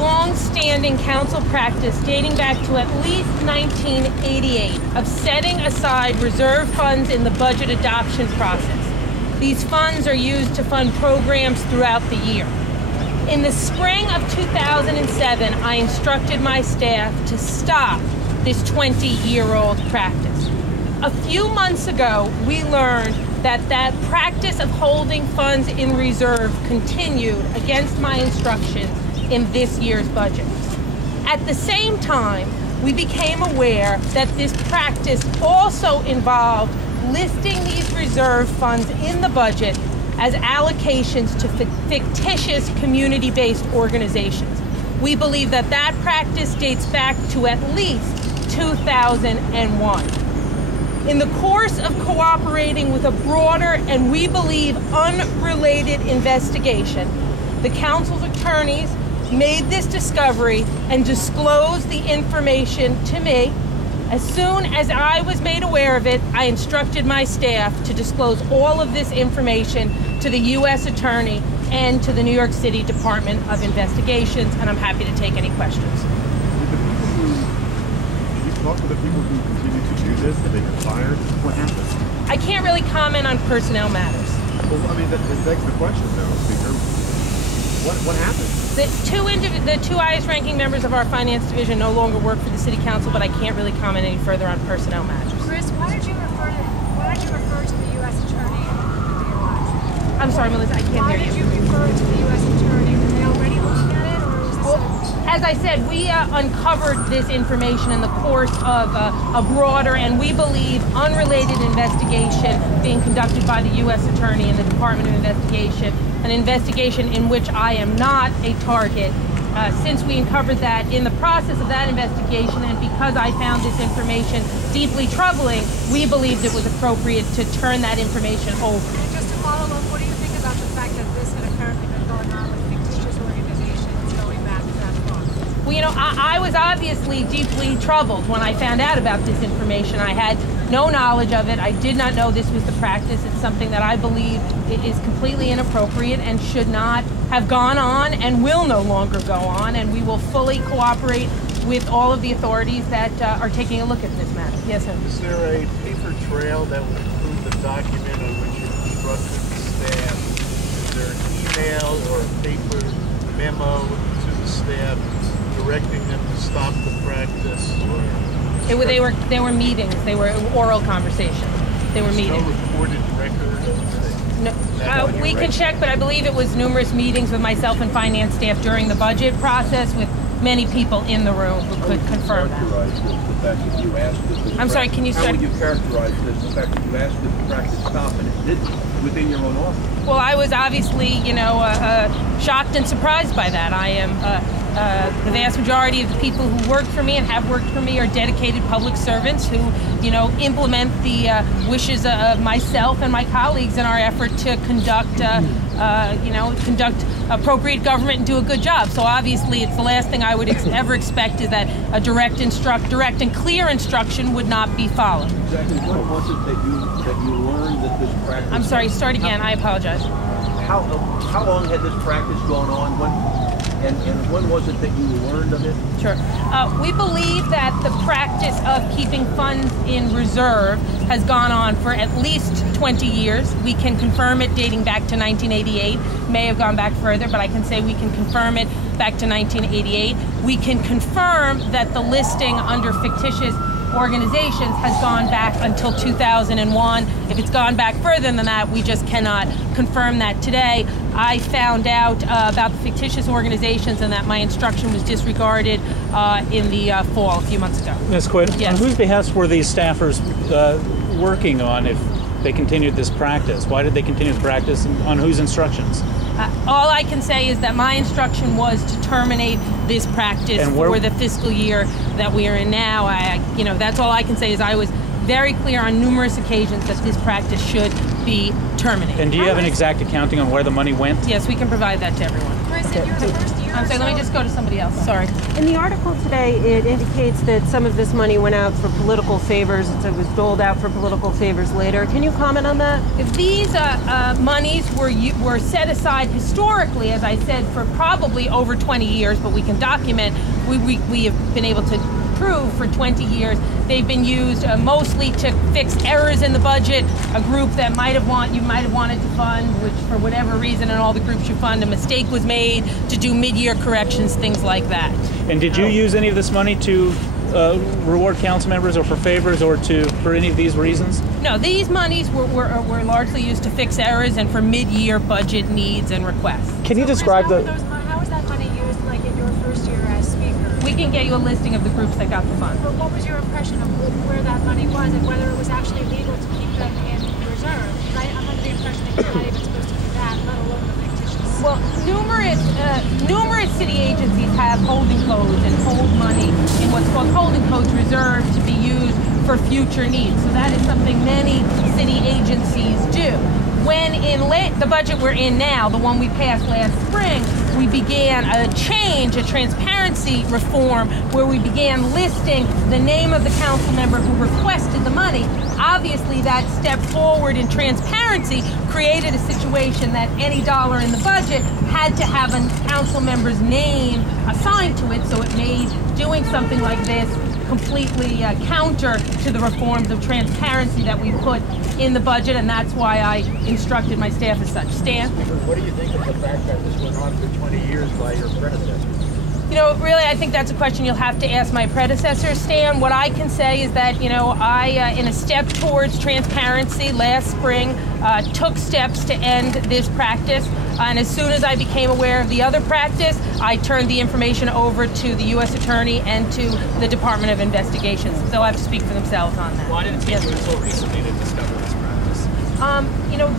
long-standing council practice dating back to at least 1988 of setting aside reserve funds in the budget adoption process. These funds are used to fund programs throughout the year. In the spring of 2007, I instructed my staff to stop this 20-year-old practice. A few months ago, we learned that practice of holding funds in reserve continued against my instructions in this year's budget. At the same time, we became aware that this practice also involved listing these reserve funds in the budget as allocations to fictitious community-based organizations. We believe that practice dates back to at least 2001. In the course of cooperating with a broader and we believe unrelated investigation, the council's attorneys made this discovery and disclosed the information to me. As soon as I was made aware of it, I instructed my staff to disclose all of this information to the U.S. Attorney and to the New York City Department of Investigations, and I'm happy to take any questions. Did you talk to the people who continue to do this? Did they get fired? What happened? I can't really comment on personnel matters. Well, I mean, that begs the question, though, Speaker. What happened? The two highest-ranking members of our finance division no longer work for the City Council, but I can't really comment any further on personnel matters. Chris, why did you refer to the U.S. Attorney in the DOI? I'm sorry, Melissa, I can't hear you. Why did you refer to the U.S. Attorney? Were they already looking at it, or was this as I said, we uncovered this information in the course of a broader and we believe unrelated investigation being conducted by the U.S. Attorney and the Department of Investigation, an investigation in which I am not a target. Since we uncovered that in the process of that investigation and because I found this information deeply troubling, we believed it was appropriate to turn that information over. And just to follow up, what do you think about the fact that this had apparently been going on with fictitious organizations going back that far? Well, you know, I was obviously deeply troubled when I found out about this information. I had no knowledge of it. I did not know this was the practice. It's something that I believe is completely inappropriate and should not have gone on and will no longer go on. And we will fully cooperate with all of the authorities that are taking a look at this matter. Yes, sir. Is there a paper trail that would include the document on which you instructed the staff? Is there an email or a paper memo to the staff directing them to stop the practice? They were meetings. They were oral conversations. They were meetings. No recorded record of No, we can check, but I believe it was numerous meetings with myself and finance staff during the budget process with many people in the room who could confirm that. I'm sorry, can you start? How would you characterize this, the fact that you asked that the practice stop and it didn't within your own office? Well, I was obviously, shocked and surprised by that. I am, the vast majority of the people who work for me and have worked for me are dedicated public servants who, implement the wishes of myself and my colleagues in our effort to conduct, conduct appropriate government and do a good job. So obviously, it's the last thing I would ever expect is that a direct and clear instruction would not be followed. Exactly. What was it that you learned that this practice? I'm sorry. Start again. I apologize. How long had this practice gone on? And when was it that you learned of it? Sure. We believe that the practice of keeping funds in reserve has gone on for at least 20 years. We can confirm it dating back to 1988. May have gone back further, but I can say we can confirm it back to 1988. We can confirm that the listing under fictitious organizations has gone back until 2001. If it's gone back further than that, we just cannot confirm that today. I found out about the fictitious organizations and that my instruction was disregarded in the fall a few months ago. Ms. Quinn, yes. On whose behest were these staffers working on if they continued this practice? Why did they continue the practice and on whose instructions? All I can say is that my instruction was to terminate this practice for the fiscal year that we are in now. That's all I can say is I was very clear on numerous occasions that this practice should be terminated. And do you have an exact accounting on where the money went? Yes, we can provide that to everyone. Chris, in your first year I'm sorry, let me just go to somebody else. Sorry. In the article today, it indicates that some of this money went out for political favors. It was doled out for political favors later. Can you comment on that? If these monies were set aside historically, as I said, for probably over 20 years, but we can document, we have been able to prove for 20 years, they've been used mostly to fix errors in the budget. A group that you might have wanted to fund, which for whatever reason in all the groups you fund, a mistake was made, to do mid-year corrections, things like that. And did you use any of this money to reward council members or for favors or for any of these reasons? No, these monies were largely used to fix errors and for mid-year budget needs and requests. Can you describe How was that money used, like in your first year as speaker? We can get you a listing of the groups that got the funds. But what was your impression of where that money was and whether it was actually legal to keep them in reserve? I'm under the impression that you're not even supposed to do that, let alone the fictitious. Well, numerous city agencies have holding codes and hold money in what's called holding codes reserved to be used for future needs. So that is something many city agencies do. When in the budget we're in now, the one we passed last spring, we began a transparency reform where we began listing the name of the council member who requested the money. Obviously, that step forward in transparency created a situation that any dollar in the budget had to have a council member's name assigned to it, so it made doing something like this completely counter to the reforms of transparency that we put in the budget, and that's why I instructed my staff as such. Stan? What do you think of the fact that this went on for 20 years by your predecessor? You know, really, I think that's a question you'll have to ask my predecessor, Stan. What I can say is that, I, in a step towards transparency last spring, took steps to end this practice. And as soon as I became aware of the other practice, I turned the information over to the U.S. Attorney and to the Department of Investigations. They'll have to speak for themselves on that. Why did it take you until recently to discover this practice?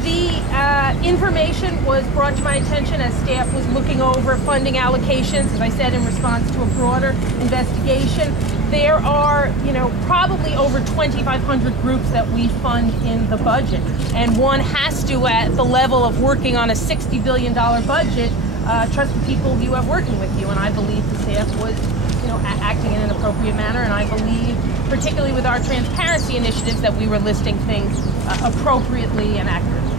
The information was brought to my attention as staff was looking over funding allocations, as I said, in response to a broader investigation. There are, probably over 2,500 groups that we fund in the budget. And one has to, at the level of working on a $60 billion budget, trust the people you have working with you. And I believe the staff was, acting in an appropriate manner. And I believe, particularly with our transparency initiatives, that we were listing things appropriately and accurately.